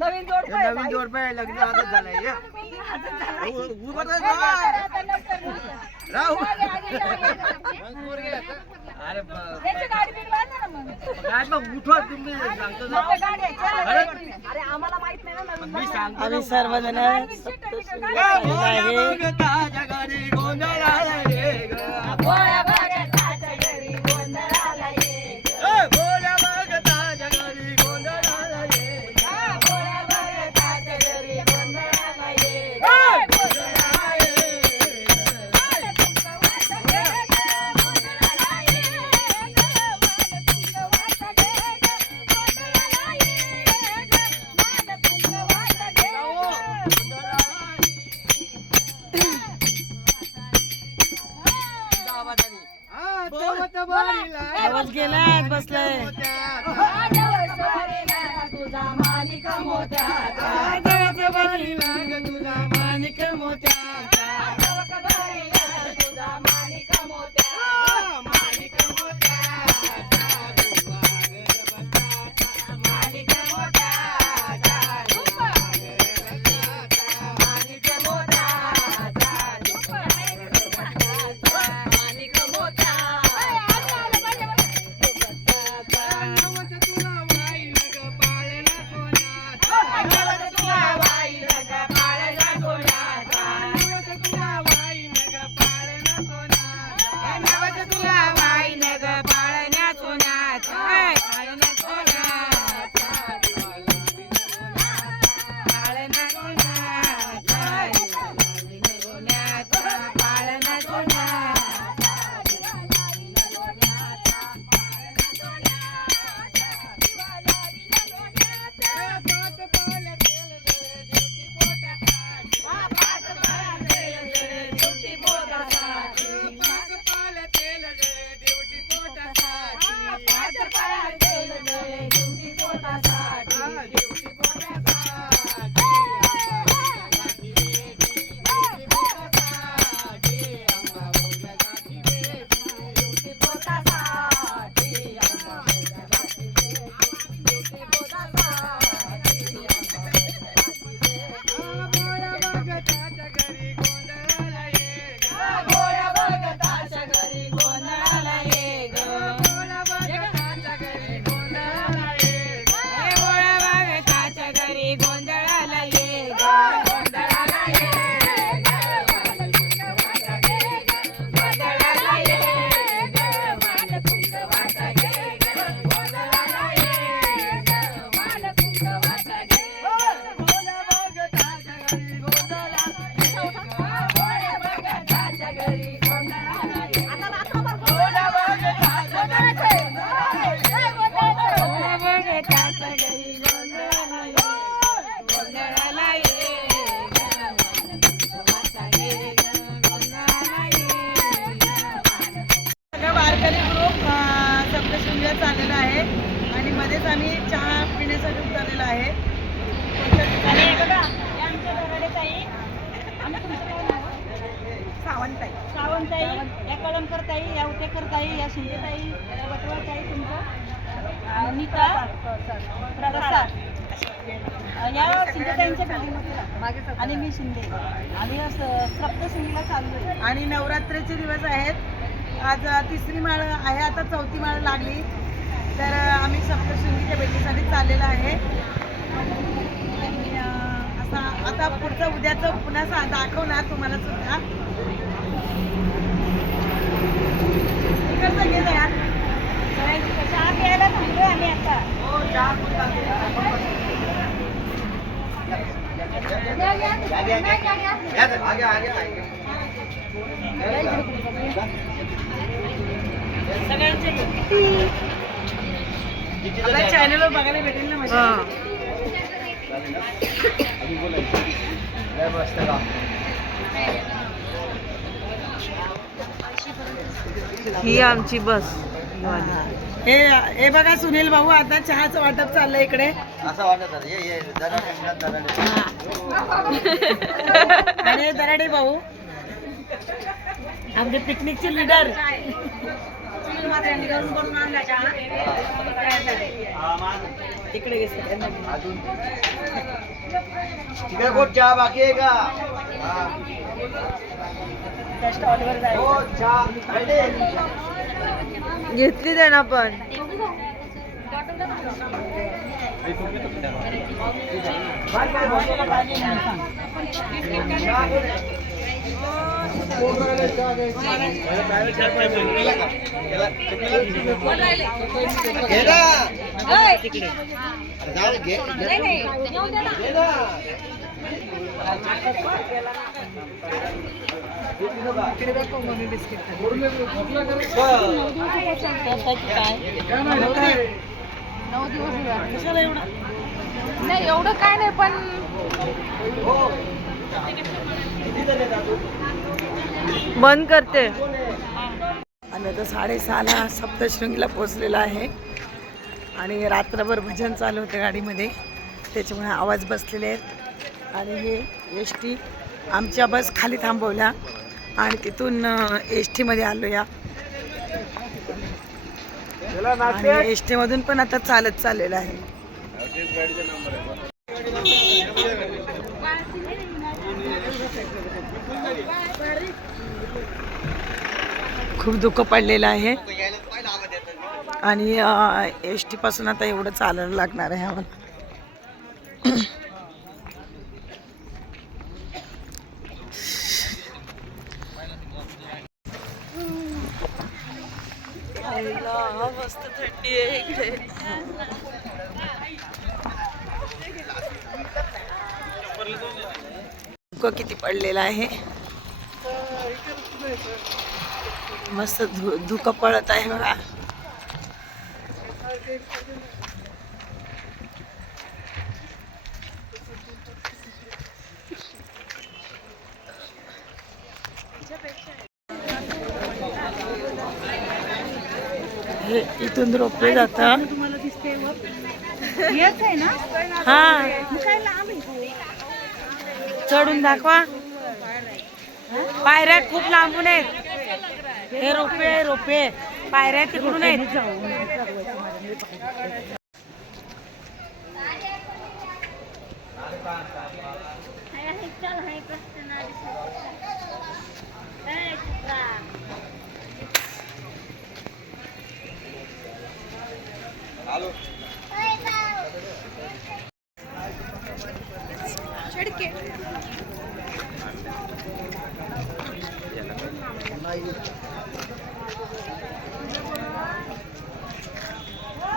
नवीन जोड नवीन जोड पाय लग्न आजच झालंय हे. उ- उभं तर राहा. राहू. अरे ब- गाडी बिडी बांधा ना मग काय मग उठवा तुम्ही सांगतो ना. मोठ्या गाडी आहे, चला अरे. गाडी. अरे आम्हाला माहीत नाही ना नवीन मी सांगतो आम्ही ना. सर्वजण आहे, रे ग. मध्येच आम्ही चहा पिण्यासाठी उतरलेला आहे? सावंताई सावंताई या या या शिंदेताई या तुमचं. नीता प्रसाद. या शिंदेताईंच्या. आणि मी शिंदे. आम्ही सप्तशृंगीला चाललोय आणि नवरात्रीचे दिवस आहेत. आज तिसरी माळ आहे आता चौथी माळ लागली. तर आम्ही सप्तशृंगीच्या भेटीसाठी चाललेलो आहे. असा आता पुढचं उद्याचं पुन्हा सा- दाखवणार तुम्हाला सुद्धा. इकडचं जरा. सगळ्यांची चहा प्यायला आम्ही आता. आगे. सगळ्यांचे. आपल्या चॅनलवर बघायला भेटेल ना माझ्या ही. आमची बस. हे हे बघा सुनील भाऊ आता चहाचं वाटप चाललंय इकडे. असं वाटत आहे. ये ये दराडे दराडे आणि हे दराडे भाऊ. आमचे पिकनिकचे लीडर तिकडे घेतलं त्यांना अजून तिकडे कोण चहा बाकी आहे का हा. त्या स्टॉलवर जायचं हो चहा पाहिजे? घेतली त्यानं पण घे ना. जाऊ नऊ दिवस कशाला एवढं नाही एवढं काय नाही पण बंद करते. आम्ही आता साडेसहाला सप्तशृंगीला पोचलेलो आहे. आणि रात्रभर भजन चालू होतं गाडीमध्ये. त्याच्यामुळे आवाज बसलेले आहेत. आणि हे एस टी आमच्या बस खाली थांबवल्या आणि तिथून एस टीमध्ये आलो या आणि एस टीमधून पण आता चालत चाललेलं आहे. खूप दुःख पडलेलं आहे. आणि एस टी पासून आता एवढं चालायला लागणार आहे आम्हाला. मस्त थंडी आहे इकडे. दुःख किती पडलेलं आहे. मस्त धु धुक पडत आहे बघा. हे इथून रोपवे जातं हेच आहे ना? हा. चढून दाखवा. पायऱ्या खूप लांबून आहेत. हे रोपे रोपे. पायऱ्या तिकडून आहेत.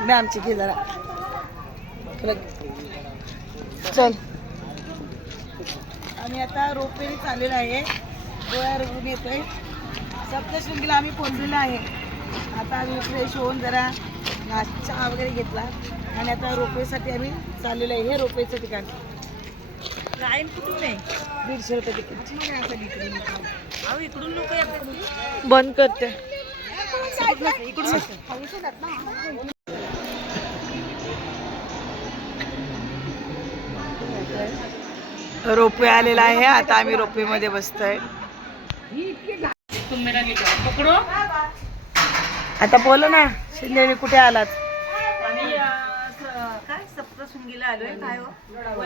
मॅमची घे जरा. तुला चल. आम्ही आता रोपवेने चाललेलो आहे. डोळ्यावर ऊन येतोय. सप्तशृंगीला आम्ही पोहोचलेलो आहे. आता आम्ही फ्रेश होऊन जरा नाश्ता चहा वगैरे घेतला. आणि आता रोपवेसाठी आम्ही चाललेलो आहे. हे रोपवेचं ठिकाण. लाईन कुठून आहे? दीडशे रुपये तिकीट. इकडून येतात बंद करते. इकडून रोपवे आलेला आहे. आता आम्ही रोपवेमध्ये बसतोय. आता बोला ना शिंदे कुठे आलात? हो.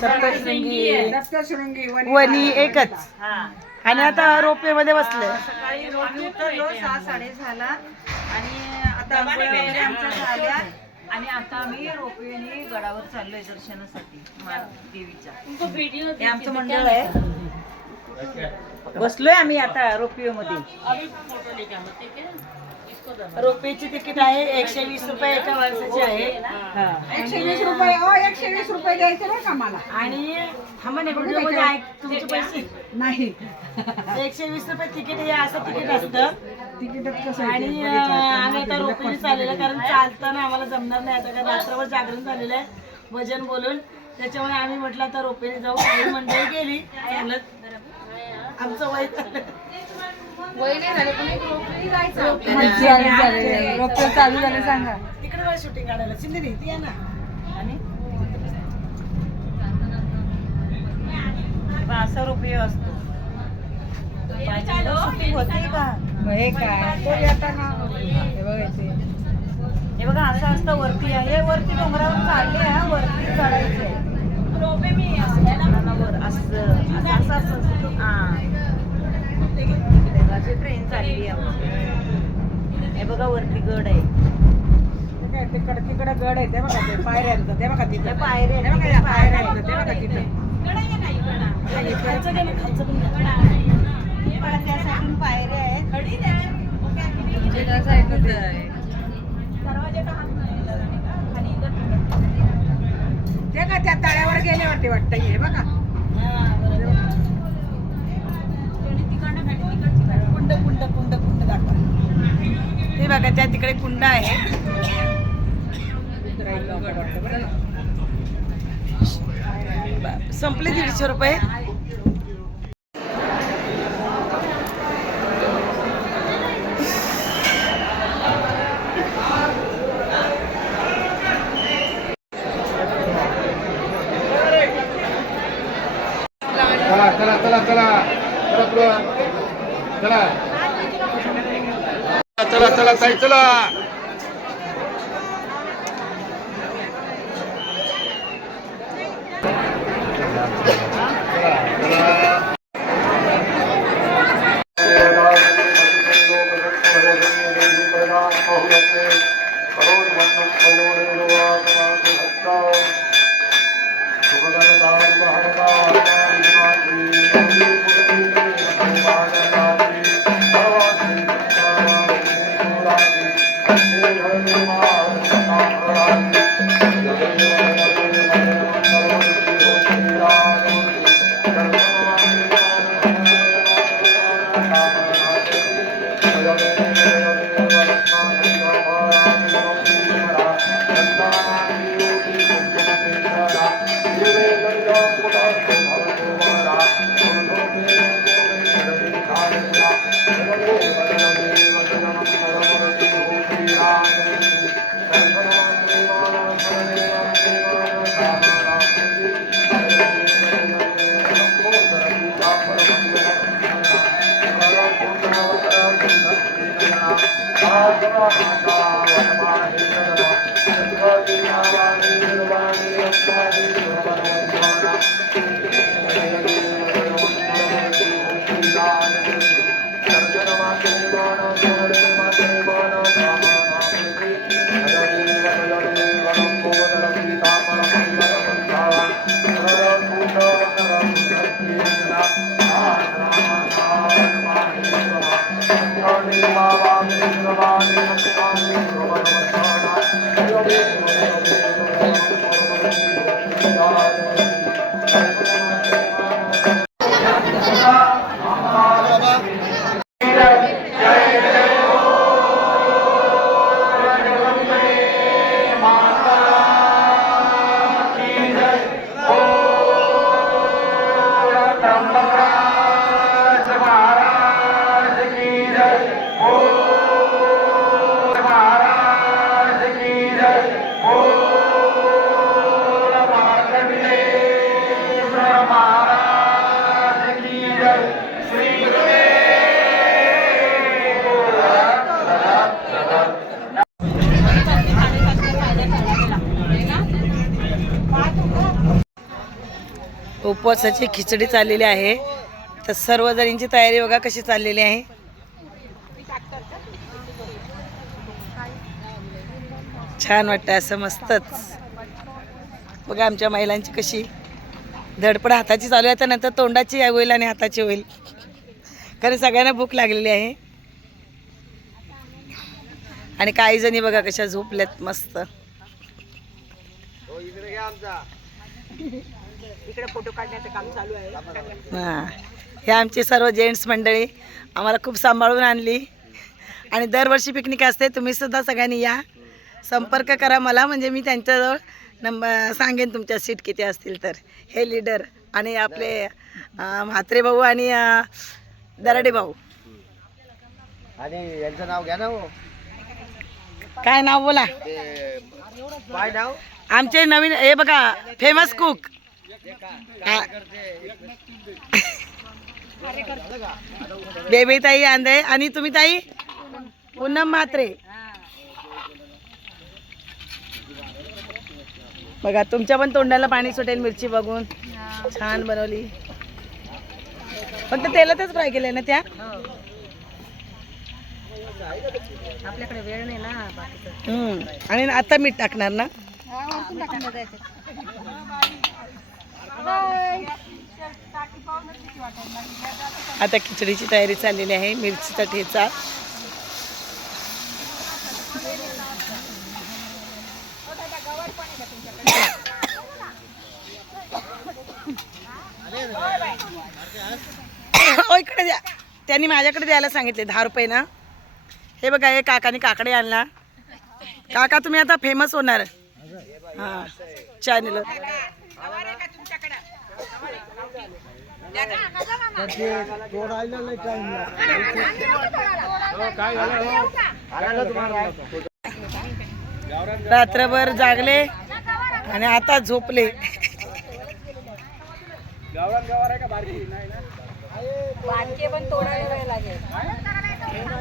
सप्तशृंगी. वनी एकच. हा. आणि आता रोपवेमध्ये बसले. सकाळी सहा साडेसहाला आणि आता आणि आता आम्ही रोपवेने गडावर चाललोय दर्शनासाठी देवीच्या. हे आमचं मंडळ आहे. बसलोय आम्ही आता रोपवे मध्ये रोपवेची तिकीट आहे एकशे वीस रुपये एका माणसाची आहे. एकशे वीस रुपये हो एकशे वीस रुपये द्यायचे नाही का मला? आणि थांबा ना व्हिडिओमध्ये आहे तुमचे पैसे. नाही. एकशे वीस रुपये तिकीट हे असं तिकीट असतं. कसं आणि आम्ही आता रोपवेने चाललेलं कारण चालताना आम्हाला जमणार नाही. आता कारण रात्रभर जागरण झालेलं आहे भजन बोलून. त्याच्यामुळे आम्ही म्हटलं आता रोपवेने जाऊ. काही मंडळी गेली. आमचं वय रोपवे चालू झाले सांगा. तिकडे मला शूटिंग काढायला. सिंधरी ती आहे ना. आणि? असा रुपये असतो. शूटिंग होते का हे काय? तो येताना हे? बघ. हे असं असतं वरती आहे. हे वरती डोंगरावर चालले हा वरती चढायचे वर. असं असं असं असं असं. हा. अशी ट्रेन चालली आमची. हे बघा वरती गड आहे. ते काय तिकडं तिकडं गड आहे ते बघा ते पायऱ्यांचं ते बघा त्या तिथं पायऱ्या बघा पायऱ्यांचं ते बघा तिथं. खालचं गेलं, खालचं पण गेलं. त्या साईडून पायऱ्या आहेत. इथं. ते का त्या तळ्यावर गेले वाटते वाटतं हे बघा हा, बरोबर. आणि तिकडनं खाली, तिकडची खाली. कुंड कुंड कुंड कुंड दाखवा ते बघा त्या तिकडे कुंड आहे. संपले दीडशे रुपये चला चला चला चला चला पुढं. चला चला चला ताई चला. उपवासाची खिचडी चाललेली आहे. तर सर्वजणींची तयारी बघा कशी चाललेली आहे. छान वाटतं असं मस्तच. बघा आमच्या महिलांची कशी धडपड हाताची चालू आहे. तर नंतर तोंडाची होईल आणि हाताची होईल. कारण सगळ्यांना भूक लागलेली आहे. आणि काही जणी बघा कशा झोपल्यात मस्त. इकडे फोटो काढण्याचं काम चालू आहे. हां. हे आमची सर्व जेंट्स मंडळी आम्हाला खूप सांभाळून आणली. आणि दरवर्षी पिकनिक असते तुम्ही सुद्धा सगळ्यांनी या. संपर्क करा मला म्हणजे मी त्यांच्याजवळ नंबर सांगेन तुमच्या सीट किती असतील तर. हे लीडर आणि आपले म्हात्रे भाऊ आणि दराडे भाऊ. आणि यांचं नाव घ्या ना हो. काय नाव बोला? ते काय नाव? आमचे नवीन हे बघा फेमस कुक बेबी ताई आंधळे आणि तुम्ही ताई? पूनम म्हात्रे. बघा तुमच्या पण तोंडाला पाणी सुटेल मिरची बघून. छान बनवली. फक्त तेलातच फ्राय केलंय ना त्या? आपल्याकडे वेळ नाही ना. आणि आता मीठ टाकणार ना? आता खिचडीची तयारी चाललेली आहे मिरचीचा ठेचा इकडे द्या. त्यांनी माझ्याकडे द्यायला सांगितले दहा रुपये ना. हे बघा हे काकाने काकडे आणला. काका तुम्ही आता फेमस होणार. हा चॅनल रात्रभर जागले आणि आता झोपले.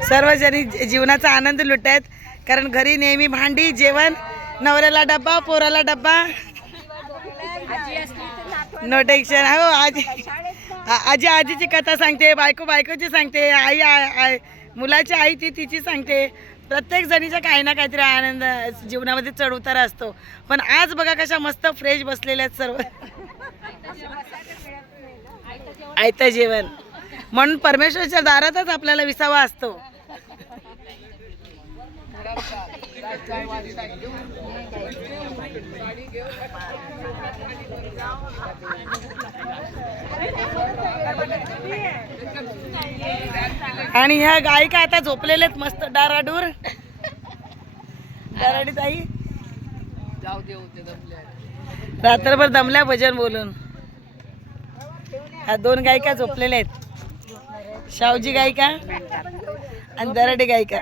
सर्वजणी जीवनाचा आनंद लुटत कारण घरी नेहमी भांडी जेवण नवऱ्याला डब्बा पोराला डब्बा. नो टेन्शन हो आजी. आजी आजीची कथा सांगते बायको बायकोची सांगते आई आय मुलाची आई ती तिची सांगते. प्रत्येक जणीचा काही ना काहीतरी आनंद जीवनामध्ये चढ उतार असतो. पण आज बघा कशा मस्त फ्रेश बसलेल्या आहेत सर्व. आयतं जेवण. म्हणून परमेश्वरच्या दारातच आपल्याला विसावा असतो. आणि ह्या गायिका आता झोपलेल्या आहेत मस्त. डाराडूर डाराडी ताई. रात्रभर दमल्या भजन बोलून. ह्या दोन गायिका झोपलेल्या आहेत शावजी गायिका आणि दराडी गायिका.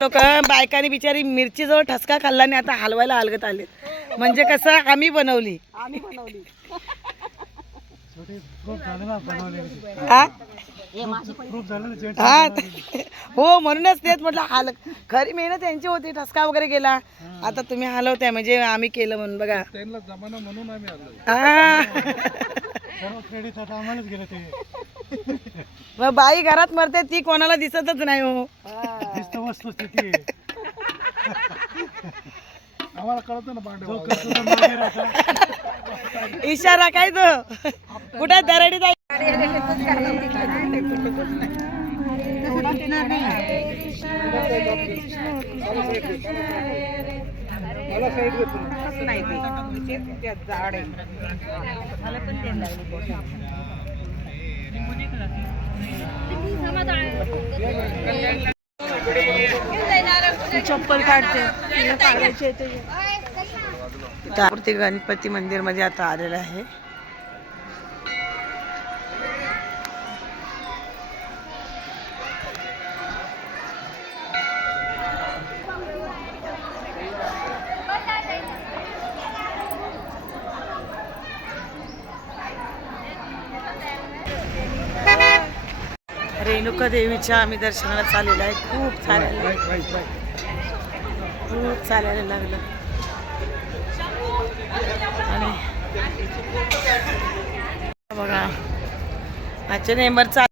लोक बायकांनी बिचारी मिरची जवळ ठसका खाल्ला आणि आता हलवायला हलगत आले. म्हणजे कसं आम्ही बनवली. हा? हा. हो म्हणूनच तेच म्हटलं हाल खरी मेहनत यांची होती ठसका वगैरे गेला. आता तुम्ही हलवताय म्हणजे आम्ही केलं म्हणून बघा. हा. मग बाई घरात मरते ती कोणाला दिसतच नाही हो. इशारा काय तो? कुठे दरडी जाई चप्पल काढते. गणपती मंदिरमध्ये आता आलेलं आहे. रेणुका देवीच्या आम्ही दर्शनाला चाललेलो आहे. खूप चालायला खूप चालायला लागलं. आणि बघा आजच्या नेंबरचा